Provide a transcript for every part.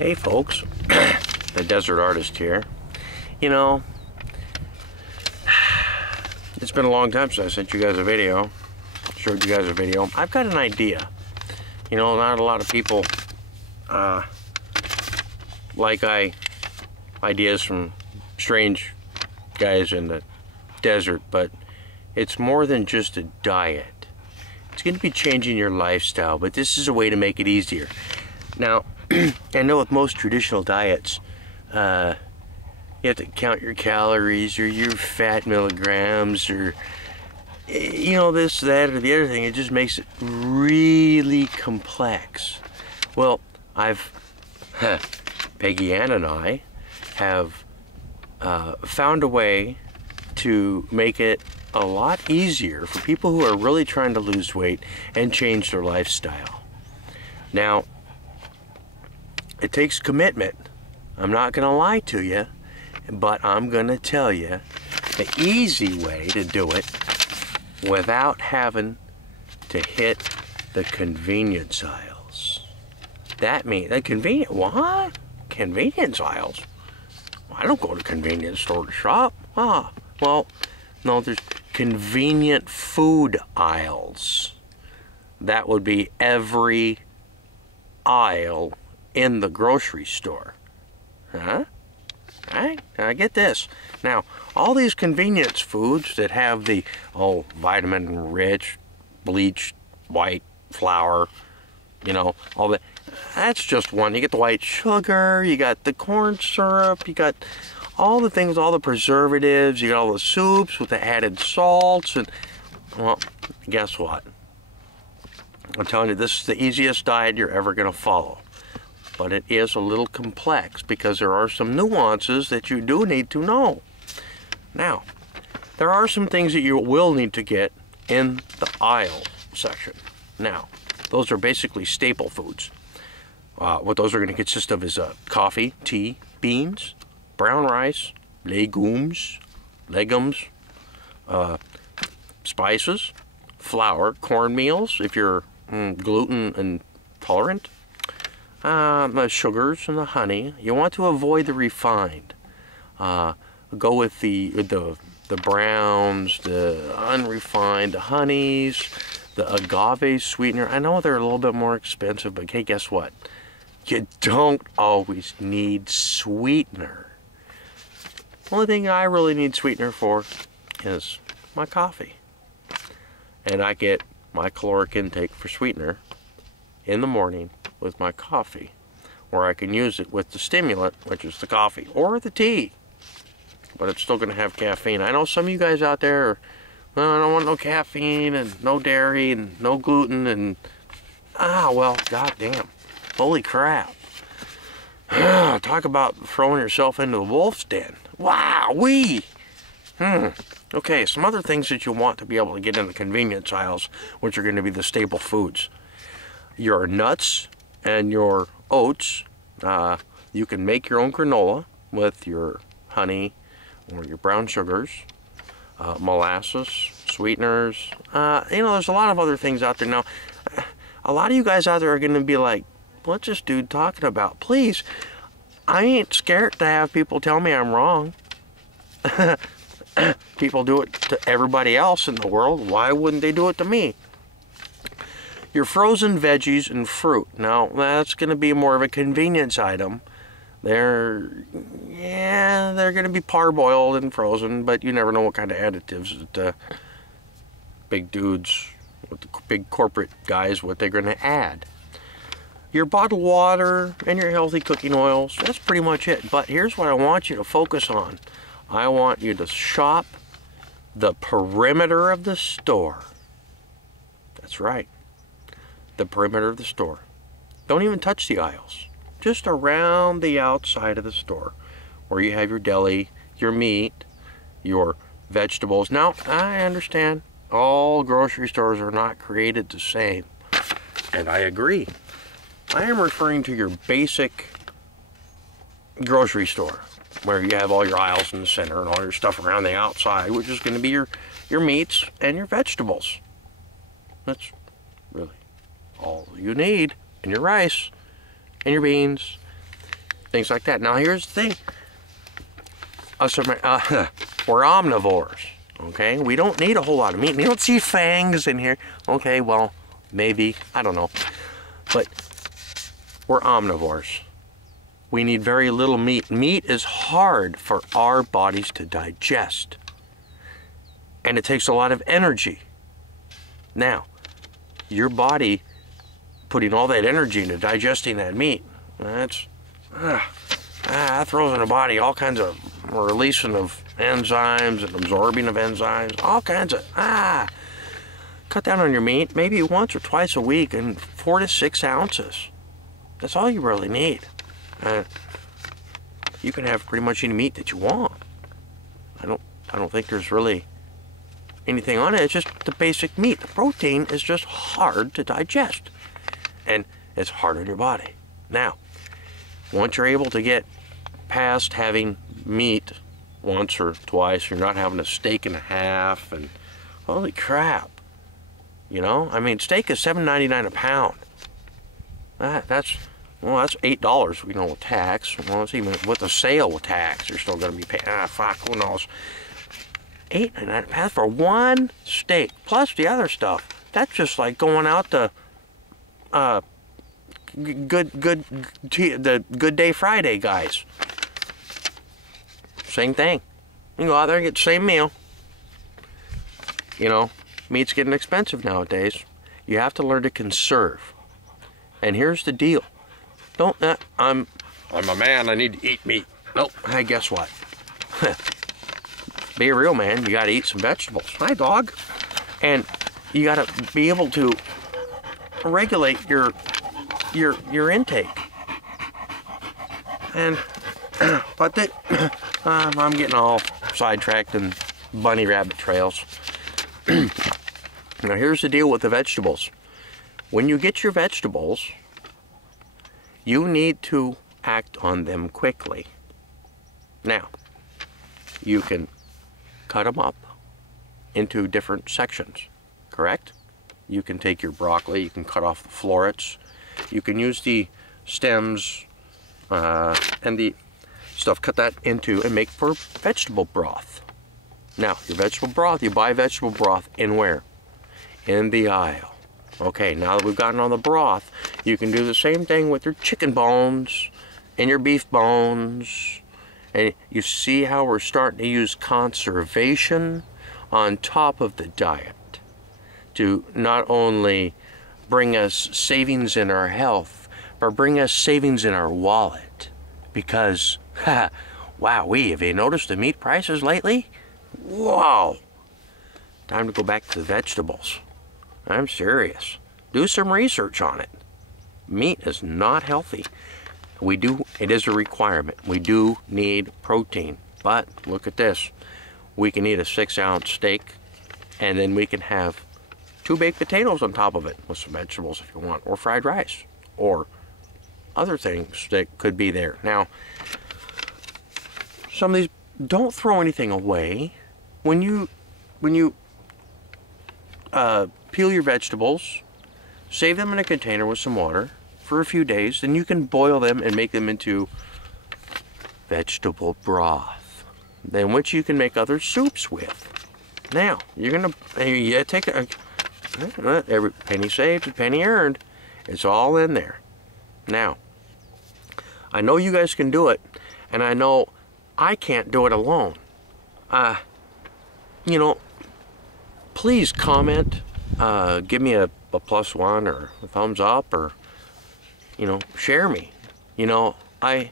Hey folks, the Desert Artist here. You know, it's been a long time since I sent you guys a video, showed you guys a video. I've got an idea. You know, not a lot of people like ideas from strange guys in the desert, but it's more than just a diet. It's going to be changing your lifestyle, but this is a way to make it easier. Now, I know with most traditional diets, you have to count your calories or your fat milligrams or, you know, this, that, or the other thing. It just makes it really complex. Well, Pegianne and I have found a way to make it a lot easier for people who are really trying to lose weight and change their lifestyle. Now, it takes commitment. I'm not going to lie to you, but I'm going to tell you the easy way to do it without having to hit the convenience aisles. That means, what? Convenience aisles? I don't go to convenience store to shop. Well, no, there's convenient food aisles. That would be every aisle in the grocery store. Huh? Right? Now get this. Now, all these convenience foods that have the, vitamin rich, bleached, white flour, you know, all that, that's just one. You get the white sugar, you got the corn syrup, you got all the things, all the preservatives, you got all the soups with the added salts, and, well, guess what? I'm telling you, this is the easiest diet you're ever going to follow. But it is a little complex because there are some nuances that you do need to know. Now, there are some things that you will need to get in the aisle section. Now, those are basically staple foods. What those are going to consist of is coffee, tea, beans, brown rice, legumes, spices, flour, cornmeals, if you're gluten intolerant, the sugars and the honey. You want to avoid the refined. Go with the browns, the unrefined, the honeys, the agave sweetener. I know they're a little bit more expensive, but hey, guess what? You don't always need sweetener. Only thing I really need sweetener for is my coffee. And I get my caloric intake for sweetener in the morning with my coffee, or I can use it with the stimulant, which is the coffee or the tea, but it's still going to have caffeine. I know some of you guys out there are, well, I don't want no caffeine and no dairy and no gluten, and well, goddamn, holy crap. Talk about throwing yourself into the wolf's den. Wow-wee. Okay, some other things that you want to be able to get in the convenience aisles, which are going to be the staple foods. Your nuts and your oats. You can make your own granola with your honey or your brown sugars, molasses, sweeteners. You know, there's a lot of other things out there. Now, a lot of you guys out there are going to be like, what's this dude talking about? Please, I ain't scared to have people tell me I'm wrong. People do it to everybody else in the world. Why wouldn't they do it to me? Your frozen veggies and fruit. Now, that's going to be more of a convenience item. They're going to be parboiled and frozen, but you never know what kind of additives that big dudes, with the big corporate guys, what they're going to add. Your bottled water and your healthy cooking oils, that's pretty much it. But here's what I want you to focus on. I want you to shop the perimeter of the store. That's right. The perimeter of the store. Don't even touch the aisles. Just around the outside of the store, where you have your deli, your meat, your vegetables. Now, I understand all grocery stores are not created the same, and I agree. I am referring to your basic grocery store, where you have all your aisles in the center and all your stuff around the outside, which is going to be your meats and your vegetables. That's really all you need, and your rice and your beans. things like that. Now here's the thing. We're omnivores, okay? We don't need a whole lot of meat. You don't see fangs in here. Okay, well, maybe, I don't know. But we're omnivores. We need very little meat. Meat is hard for our bodies to digest. And it takes a lot of energy. Now, your body putting all that energy into digesting that meat, that throws in the body all kinds of releasing of enzymes and absorbing of enzymes, all kinds of, cut down on your meat, maybe once or twice a week, and 4 to 6 ounces. That's all you really need. You can have pretty much any meat that you want. I don't think there's really anything on it. It's just the basic meat. The protein is just hard to digest, and it's hard on your body. Now, once you're able to get past having meat once or twice, you're not having a steak and a half, and holy crap, you know, I mean, steak is $7.99 a pound. That's $8, you know, with tax. Well, it's even with the sale with tax, you're still going to be paying, fuck, who knows. $8.99 a pound for one steak, plus the other stuff. That's just like going out to the Good Day Friday guys. Same thing. You can go out there and get the same meal. You know, meat's getting expensive nowadays. You have to learn to conserve. And here's the deal. I'm a man, I need to eat meat. Nope, hey, guess what? Be a real man, you gotta eat some vegetables. Hi, dog. And you gotta be able to regulate your intake. And but I'm getting all sidetracked in bunny rabbit trails. Now here's the deal with the vegetables. When you get your vegetables, you need to act on them quickly. Now, you can cut them up into different sections, correct? You can take your broccoli, you can cut off the florets, you can use the stems and the stuff, cut that into and make for vegetable broth. Now, your vegetable broth, you buy vegetable broth in where? In the aisle. Okay, now that we've gotten on the broth, you can do the same thing with your chicken bones and your beef bones. And you see how we're starting to use conservation on top of the diet to not only bring us savings in our health, but bring us savings in our wallet. Because, wowee, have you noticed the meat prices lately? Whoa! Time to go back to the vegetables. I'm serious. Do some research on it. Meat is not healthy. It is a requirement. We do need protein. But look at this. We can eat a 6-ounce steak, and then we can have 2 baked potatoes on top of it with some vegetables if you want, or fried rice, or other things that could be there. Now, some of these, don't throw anything away. When you peel your vegetables, save them in a container with some water for a few days, then you can boil them and make them into vegetable broth, then which you can make other soups with. Now, you're gonna take every penny saved, a penny earned. It's all in there. Now, I know you guys can do it, and I know I can't do it alone. You know, please comment, give me a +1 or a thumbs up, or, you know, share me. You know, I'm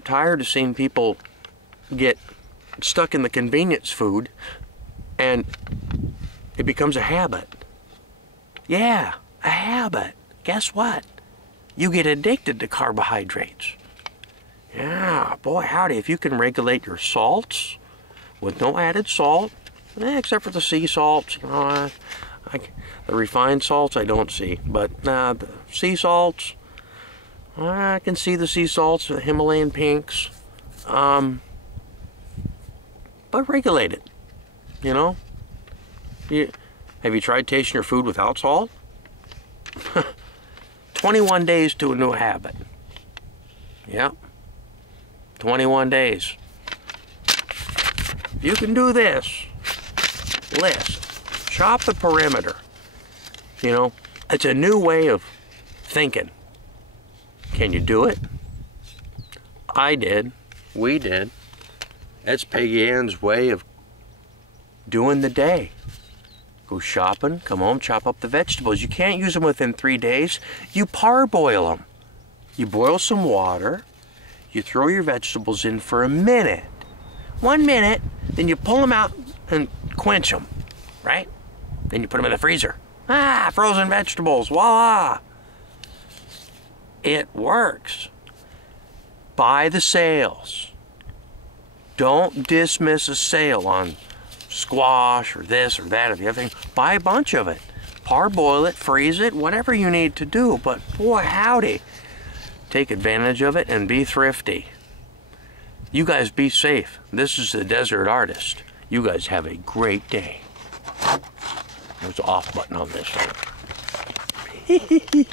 tired of seeing people get stuck in the convenience food and it becomes a habit. Yeah, a habit. Guess what? You get addicted to carbohydrates. Yeah, boy howdy, if you can regulate your salts with no added salt, except for the sea salts, you know, the refined salts I don't see, but the sea salts, I can see the sea salts, the Himalayan pinks, but regulate it, you know. Have you tried tasting your food without salt? 21 days to a new habit. Yep. 21 days. You can do this. List. Shop the perimeter. You know, it's a new way of thinking. Can you do it? I did. We did. It's Pegianne's way of doing the day. Go shopping, come home, chop up the vegetables. You can't use them within 3 days. You parboil them. You boil some water. You throw your vegetables in for a minute. 1 minute. Then you pull them out and quench them. Right? Then you put them in the freezer. Ah, frozen vegetables. Voila! It works. Buy the sales. Don't dismiss a sale on squash or this or that or the other thing. Buy a bunch of it. Parboil it, freeze it, whatever you need to do. But boy, howdy. Take advantage of it and be thrifty. You guys be safe. This is the Desert Artist. You guys have a great day. There's an off button on this one.